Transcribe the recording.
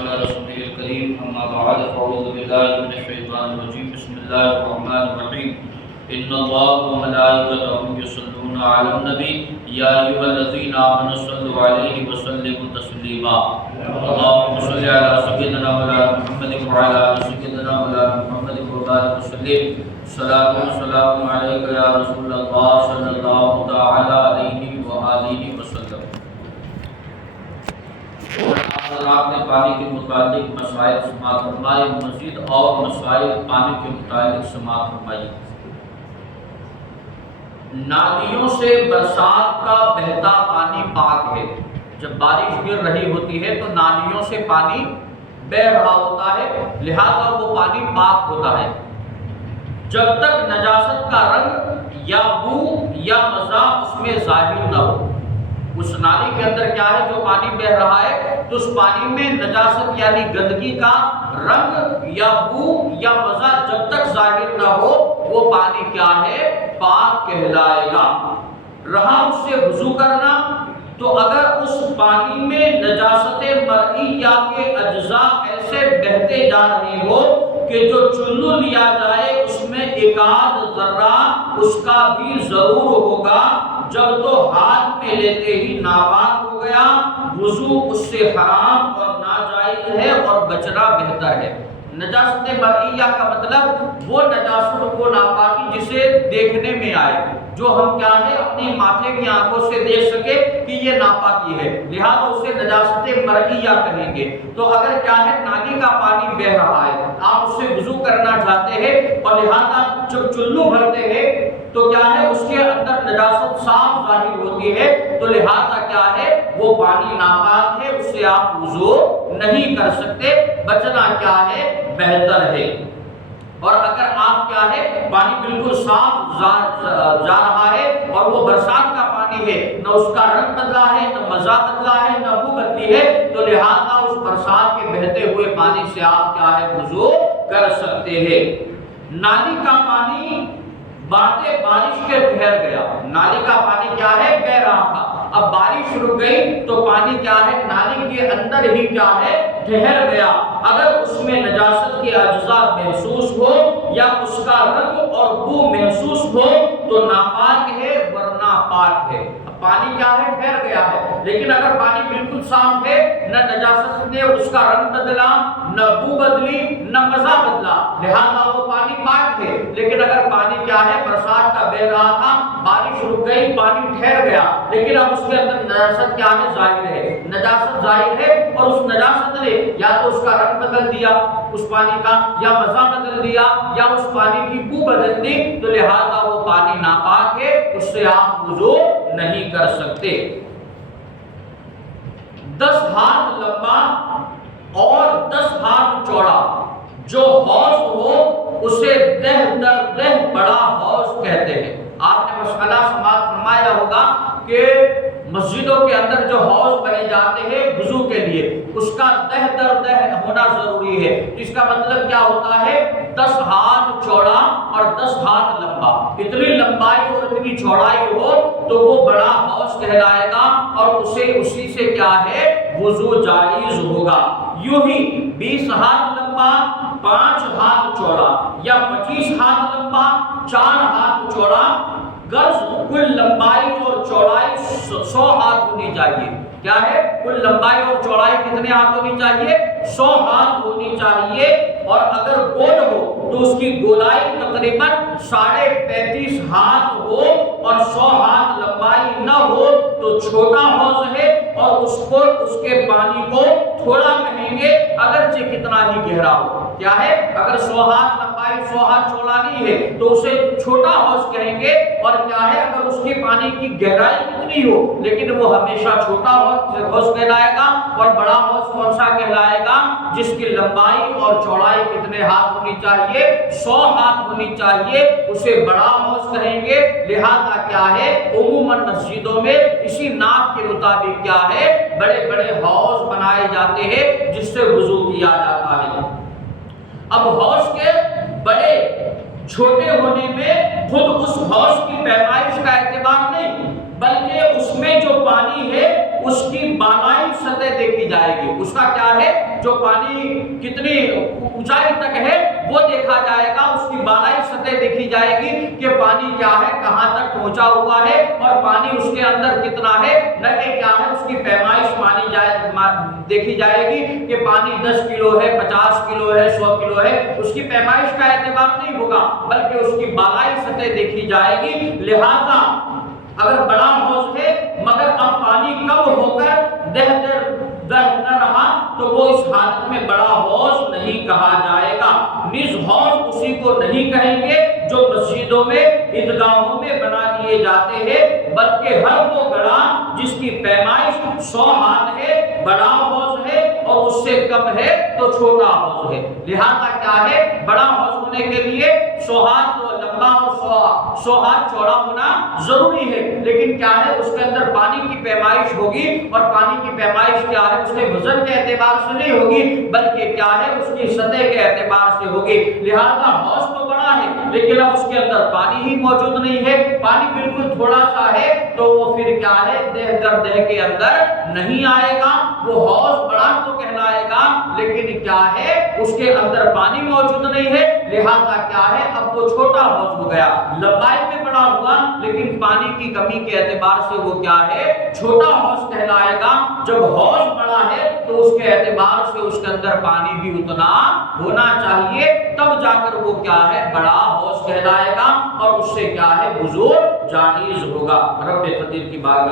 على رسوله الكريم أما بعد فأعوذ بالله من الشيطان الرجيم بسم الله الرحمن الرحيم إن الله وملائكته يصلون على النبي يا أيها الذين آمنوا صلوا عليه وسلموا تسليما اللهم صل على سيدنا مولانا محمد وعلى آل سيدنا مولانا محمد وبارك وسلم صلاة وسلام عليك يا رسول الله صلى الله تعالى عليه وآله وسلم. حضرات نے پانی کے متعلق مسائل سماعت فرمائے، مزید اور مسائل پانی کے متعلق سماعت فرمائی. نالیوں سے برسات کا بہتا پانی پاک ہے. جب بارش گر رہی ہوتی ہے تو نالیوں سے پانی بہہ رہا ہوتا ہے، لہذا وہ پانی پاک ہوتا ہے جب تک نجاست کا رنگ یا بو یا مزہ اس میں ظاہر نہ ہو. اس نالی کے اندر کیا ہے، جو پانی بہ رہا ہے تو اس پانی میں نجاست یعنی گندگی کا رنگ یا بو یا مزہ جب تک ظاہر نہ ہو وہ پانی کیا ہے، پاک کہلائے گا. رہا اس سے وضو کرنا، تو اگر اس پانی میں نجاست مرئیہ کے اجزاء ایسے بہتے جا رہے ہو کہ جو چلو لیا جائے اس میں ایک آدھ ذرہ اس کا بھی ضرور ہوگا، جب تو ہاتھ میں لیتے ہی ناپاک ہو گیا، وضو اس سے حرام اور ناجائز ہے اور بچنا بہتر ہے. نجاست مرئیہ کا مطلب وہ نجاست کو ناپاکی جسے دیکھنے میں آئے، جو ہم کیا ہے اپنی ماتھے کی آنکھوں سے دیکھ سکے کہ یہ ناپاکی ہے، لہذا اسے نجاست مرئیہ کہیں گے. تو اگر کیا ہے نالی کا پانی بہ رہا ہے، آپ اس سے وضو کرنا چاہتے ہیں اور لہذا جب چلو بھرتے ہیں تو کیا ہے اس کے اندر نجاست صاف ظاہر ہوتی ہے، تو لہذا کیا ہے وہ پانی ناپاک ہے، اس سے آپ وضو نہیں کر سکتے، بچنا کیا ہے بہتر ہے. اور اگر آپ کیا ہے پانی بالکل صاف جا رہا ہے اور وہ برسات کا پانی ہے، نہ اس کا رنگ بدلا ہے، نہ مزہ بدلا ہے، نہ بو بدلی ہے، تو لہذا اس برسات کے بہتے ہوئے پانی سے آپ کیا ہے وضو کر سکتے ہیں. نالی کا پانی بارش کے ٹھہر گیا، نالی کا پانی کیا ہے بہ رہا تھا، اب بارش رک گئی تو پانی کیا ہے نالی کے اندر ہی کیا ہے ٹھہر گیا. اگر اس میں نجاست کے اجزاء محسوس ہو یا اس کا رنگ اور بو محسوس ہو تو ناپاک ہے ورنہ پاک ہے. پانی کیا ہے ٹھہر گیا ہے، لیکن اگر پانی بالکل صاف ہے، نہ نجاست نے اس کا رنگ بدلا، نہ بو بدلی، نہ مزہ بدلا، لہذا وہ پانی پاک ہے. لیکن اگر پانی کیا ہے برسات کا بہ رہا تھا، بارش رک گئی، پانی ٹھہر گیا، لیکن اب اس کے اندر نجاست کیا ہے ظاہر ہے، نجاست ظاہر ہے اور اس نجاست نے یا تو اس کا رنگ بدل دیا اس پانی کا، یا مزہ بدل دیا، یا اس پانی کی بو بدل دی، تو لہذا وہ پانی ناپاک ہے، اس سے آپ وضو نہیں کر سکتے. 10 ہاتھ لمبا اور 10 ہاتھ چوڑا جو حوض ہو اسے دہ در دہ بڑا حوض کہتے ہیں. آپ نے مسئلہ سماعت فرمایا ہوگا کہ مسجدوں کے اندر جو حوض بنے جاتے ہیں وضو کے لیے، اس کا دہ در دہ ہونا ضروری ہے. اس کا مطلب کیا ہوتا ہے 10 ہاتھ چوڑا اور 10 ہاتھ لمبا. اتنی لمبائی اور اتنی چوڑائی ہو تو وہ بڑا حوض کہلائے گا اور اسی سے کیا ہے وضو جائز ہوگا. یوں ہی 20 ہاتھ لمبا 5 ہاتھ چوڑا یا 25 ہاتھ لمبا 4 ہاتھ چوڑا، غرض کل لمبائی اور چوڑائی 100 ہاتھ ہونی چاہیے. کیا ہے کل لمبائی اور چوڑائی کتنے ہاتھ ہونی چاہیے؟ 100 ہاتھ ہونی چاہیے. اور اگر گول ہو تو اس کی گولائی تقریباً 35.5 ہاتھ ہو اور 100 ہاتھ لمبائی نہ ہو تو چھوٹا حوض ہے اور اس کے پانی کو تھوڑا کہیں گے اگرچہ کتنا ہی گہرا ہو. کیا ہے اگر 100 ہاتھ لمبائی 100 ہاتھ چوڑا نہیں ہے تو اسے چھوٹا حوض کہیں گے. اور کیا ہے اگر اس کی پانی کی گہرائی کتنی ہو لیکن وہ ہمیشہ چھوٹا حوض کہلائے گا. اور بڑا حوض کون سا کہلائے گا؟ جس کی لمبائی اور چوڑائی کتنے ہاتھ ہونی چاہیے؟ 100 ہاتھ ہونی چاہیے، اسے بڑا حوض کہیں گے. لہذا کیا ہے عموماً مسجدوں میں اسی ناپ کے مطابق کیا ہے بڑے بڑے حوض بنائے جاتے ہیں جس سے وضو کیا جاتا ہے. اب حوض کے بڑے چھوٹے ہونے میں خود اس حوض کی پیمائش کا اعتبار نہیں، بلکہ اس میں جو پانی ہے اس کی بالائی سطح دیکھی جائے گی، اس کا کیا ہے جو پانی کتنی اونچائی تک ہے وہ دیکھا جائے گا، اس کی بالائی سطح دیکھی جائے گی کہ پانی کیا ہے کہاں تک پہنچا ہوا ہے اور پانی اس کے اندر کتنا ہے، نہ کہ کیا ہے اس کی پیمائش دیکھی جائے گی کہ پانی 10 کلو ہے، 50 کلو ہے، 100 کلو ہے، اس کی پیمائش کا اعتبار نہیں ہوگا بلکہ اس کی بالائی سطح دیکھی جائے گی۔ لہذا اگر بڑا حوض ہے مگر اب پانی کم ہو کر دہ نہ رہا تو وہ اس حالت میں بڑا حوض نہیں کہا جائے گا۔ نز حوض اسی کو نہیں کہیں گے جو مسجدوں میں عیدگاہوں میں بنا دیے جاتے ہیں، بلکہ ہر وہ گڑھا جس کی پیمائش 100 ہاتھ ہے بڑا حوض ہے اور اس سے کم ہے تو چھوٹا حوض ہے۔ لہذا کیا ہے بڑا حوض ہونے کے لیے 100 ہاتھ لمبا اور 100 ہاتھ چوڑا ہونا ضروری ہے، لیکن کیا ہے اس کے اندر پانی کی پیمائش ہوگی اور پانی کی پیمائش کیا ہے اس کے وزن کے اعتبار سے نہیں ہوگی بلکہ کیا ہے اس کی سطح کے اعتبار سے ہوگی۔ لہذا حوض تو بڑا ہے لیکن اب اس کے اندر پانی ہی موجود نہیں ہے، پانی بالکل تھوڑا سا ہے تو وہ پھر کیا ہے دہ در دہ کے اندر نہیں آئے گا، وہ حوض بڑا تو کہلائے گا لیکن کیا ہے اس کے اندر پانی موجود نہیں ہے، لہذا کیا ہے اب وہ چھوٹا حوض ہو گیا۔ لمبائی میں بڑا ہوا لیکن پانی کی کمی کے اعتبار سے وہ کیا ہے چھوٹا حوض کہلائے گا۔ جب حوض بڑا ہے تو اس کے اعتبار سے اس کے اندر پانی بھی اتنا ہونا چاہیے، تب جا کر وہ کیا ہے بڑا حوض کہلائے گا اور اس سے کیا ہے وضو جائز ہوگا۔ رب قدیر کی بارگاہ